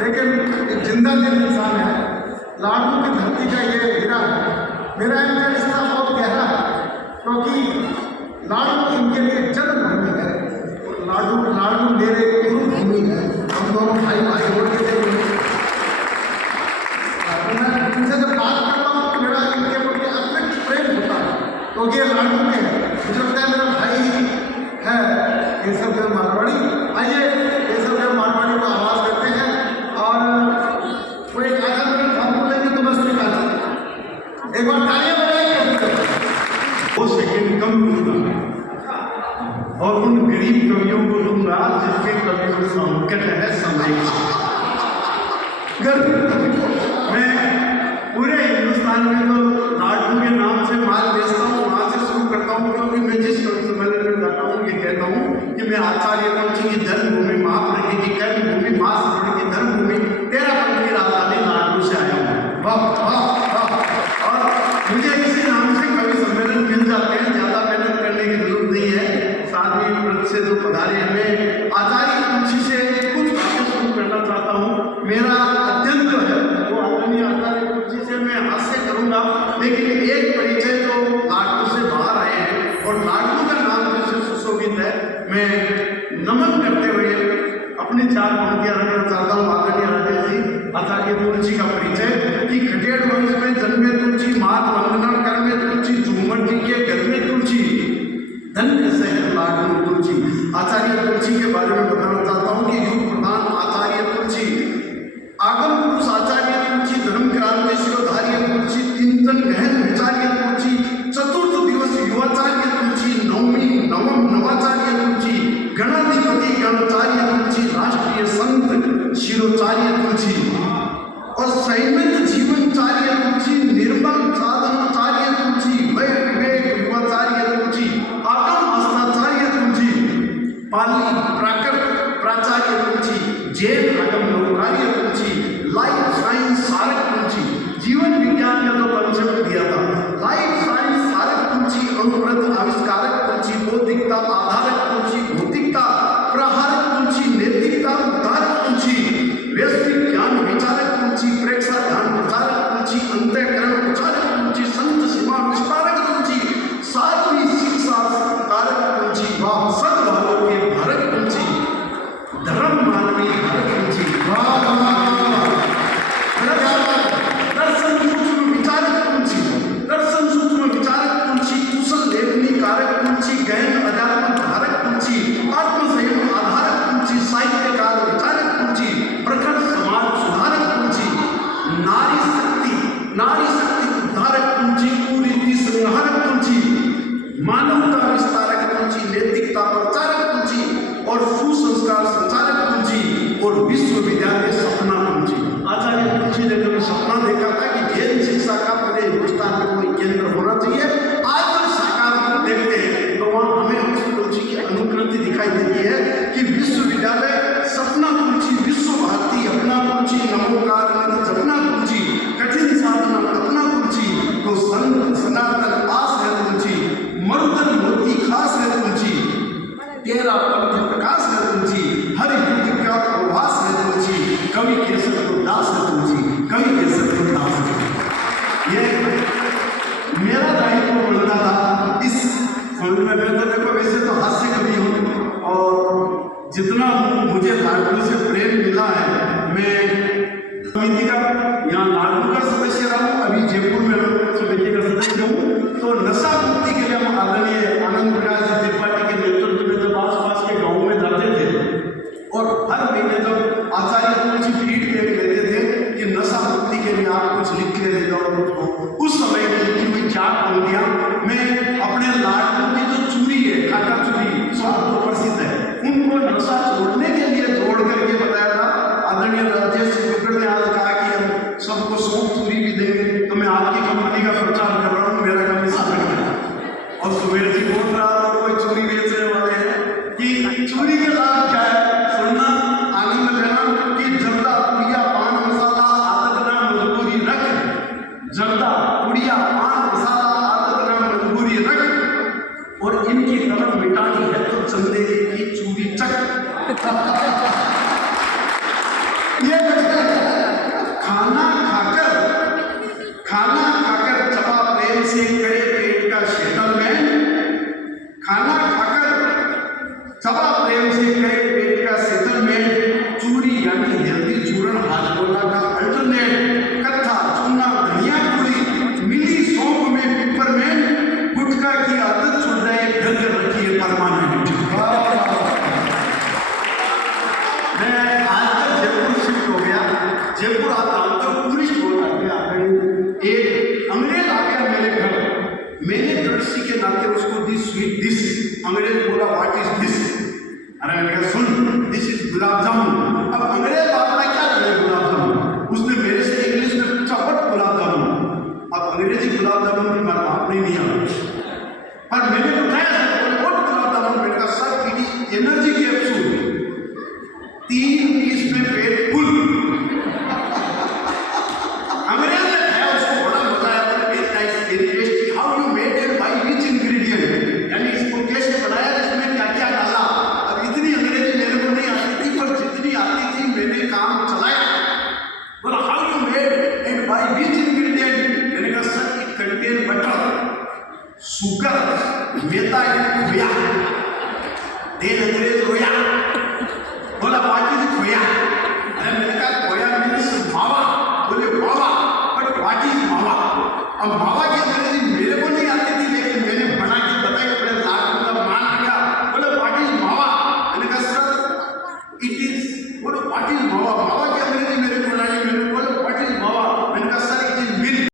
लेकिन एक जिंदा दिल इंसान है। लाडू की धरती का ये हीरा है। मेरा इनका रिश्ता बहुत गहरा है, क्योंकि लाडू इनके लिए जन्मभूमि है। लाडू मेरे गुरु भूमि है। हम दोनों भाई होड़ के थे। मैं इनसे जब बात करता हूँ तो मेरा इनके प्रति अतिरिक्त प्रेम होता है, क्योंकि ये लाडू में है। मुझे लगता है मेरा भाई है केशव देव मारवाड़ी। आइए केशव देव मारवाड़ी को आवाज़ देते हैं और वो एक आधा मिनट हम बोलेंगे तो बस निकाल एक बार तालियां बजाइए। 2 सेकंड कम दूंगा और उन गरीब कवियों को दूंगा जिसके कवियों संकट है समय। मैं पूरे हिंदुस्तान में तो लाडू के नाम से माल बेचता हूँ, वहाँ से शुरू करता हूँ, क्योंकि मैं जिस कवि सम्मेलन में जाता हूँ ये कहता हूँ कि मैं आचार्य तुलसी की जन्मभूमि, महाप्रज्ञ की कर्मभूमि, माँ सरोवर की धर्मभूमि, 13 पंथ की राजधानी लाडू से आया हूँ। वाह वाह वाह। और मुझे इसी नाम से कवि सम्मेलन मिल जाते हैं, ज़्यादा मेहनत करने की जरूरत नहीं है। सातवीं व्रत से जो पधारे हमें आचार्य तुलसी से कुछ बातें शुरू करना चाहता हूँ। मेरा अध्ययन जो है वो आदरणीय आचार्य तुलसी से मैं हास्य करूँगा, लेकिन एक परिचय जो लाडू से बाहर आए हैं और लाडू का नाम जैसे सुशोभित है, मैं नमन करते हुए अपनी 4 पंक्तियाँ रखना चाहता हूँ। आदरणीय राजेश जी, आचार्य तुलसी का परिचय कि खटेड़ वंश में जन्मे तुलसी, मात वंदना कर्मे तुलसी, झूमर जी के घर में तुलसी, धन्य शहर लाडू तुलसी। आचार्य तुलसी के बारे में बताना चाहता हूँ कि युग प्रधान आचार्य तुलसी, आगम पुरुष आचार्य तुलसी, धर्म क्रांति शिरोधार्य तुलसी, चिंतन गहन विचार्य तुलसी, चतुर्थ दिवस युवाचार्य तुलसी, नवम नवाचार्य तुलसी, गणाधिपति गणाचार्य तुलसी, राष्ट्रीय संत शिरोचार्य तुलसी और संयमित जीवनचार्य तुलसी, निर्मल साधनाचार्य तुलसी, वय विवेक युवाचार्य तुलसी, आगम अस्ताचार्य तुलसी, पाली प्राकृत प्राचार्य तुलसी, जैन आगम नवकार्य तुलसी, लाइफ साइंस सारक तुलसी, जीवन विज्ञान का जो कंसेप्ट दिया था, लाइफ साइंस सारक तुलसी, अनुव्रत आविष्कारक तुलसी, बौद्धिकता आधारक तुलसी, भौतिकता प्रहारक तुलसी, नैतिकता उद्धारक तुलसी, वैश्विक ज्ञान विचारक तुलसी, प्रेक्षा ध्यान प्रचारक तुलसी, अंतःकरण प्रचारक तुलसी, संत सीमा विस्तारक तुलसी, सातवीं शिक्षा कारक तुलसी, सद्भावों के भारत तुलसी, धर्म मानवीय भारत तुलसी, दर्शन सूक्ष्म विचारक तुलसी, दर्शन सूक्ष्म विचारक तुलसी, कुशल लेखनी कारक तुलसी, गहन अध्यात्म धारक तुलसी, आत्मसंयम आधारक तुलसी, साहित्यकार विचारक तुलसी, प्रखर समाज सुधारक तुलसी, नारी शक्ति उद्धारक तुलसी, कुरीति संहारक तुलसी, मानवता विस्तारक तुलसी, नैतिकता प्रचारक तुलसी और सुसंस्कार संचारक तुलसी और विश्वविद्यालय सपना तुलसी। आचार्य तुलसी ने कभी सपना देखा था कि जैन शिक्षा का पूरे हिंदुस्तान में कोई केंद्र होना चाहिए। आज जब साकार रूप देखते हैं तो वहाँ हमें उस तुलसी की अनुकृति दिखाई देती है कि विश्वविद्यालय सपना तुलसी, विश्व भारती अपना तुलसी, नमोकार जपना तुलसी, कठिन साधना अपना तुलसी, तो संत सनातन आस है तुलसी, मर्दन मोती खास है तुलसी, 13 पंथ प्रकाश है तुलसी, हर युग का प्रभास है तुलसी, कवि केशव को दास है तुलसी, कवि केशव को दास है। ये मेरा दायित्व बनता था इस फंड में। मैं तो देखो वैसे तो हास्य कवि हूँ और जितना मुझे लाडू से प्रेम मिला है, मैं समिति का यहाँ लाडू का सदस्य रहा हूँ, अभी जयपुर में समिति का सदस्य हूँ। तो नशा मुक्ति के लिए हम आदरणीय आनंद विकास त्रिपाठी के नेतृत्व में जब आसपास के गाँव में जाते थे और हर महीने जब आचार्य तुलसी फीडबैक लेते थे कि नशा मुक्ति के लिए आप कुछ लिख के ले जाओ मुझको, उस समय की लिखी हुई 4 पंक्तियाँ मैं अपने लाडू की जो चूड़ी है, काका चूड़ी स्वाद तो प्रसिद्ध है, उनको नशा छोड़ने के लिए जोड़ करके बताया था। आदरणीय राजेश ने आज कहा कि हम मैं आजकल जयपुर शिफ्ट हो गया। जयपुर आप जानते हो टूरिस्ट बहुत आते हैं। एक अंग्रेज आ गया मेरे घर, मैंने कृषि के नाते उसको दी स्वीट डिश। अंग्रेज बोला व्हाट इज दिस? अरे मैंने कहा सुन, दिस इज गुलाब जामुन। अब अंग्रेज बात में क्या करे गुलाब जामुन, उसने मेरे से इंग्लिश में पूछा व्हाट गुलाब जामुन। अब अंग्रेजी गुलाब जामुन भी मेरा बाप नहीं आया, पर मैंने बताया व्हाट गुलाब जामुन। मैंने कहा sir it is energy capsule, 3 piece में पेट फुल। अंग्रेज ने खाया, उसको बड़ा मजा आया, very nice, very tasty, how you made and by which ingredient, यानी इसको कैसे बनाया, इसमें क्या क्या डाला। अब इतनी अंग्रेजी मेरे को नहीं आती थी, पर जितनी आती थी मैंने काम चलाया। बोला how you made and by which ingredient. मैंने कहा sir it contain butter, sugar, maida and खोया। देन अंग्रेज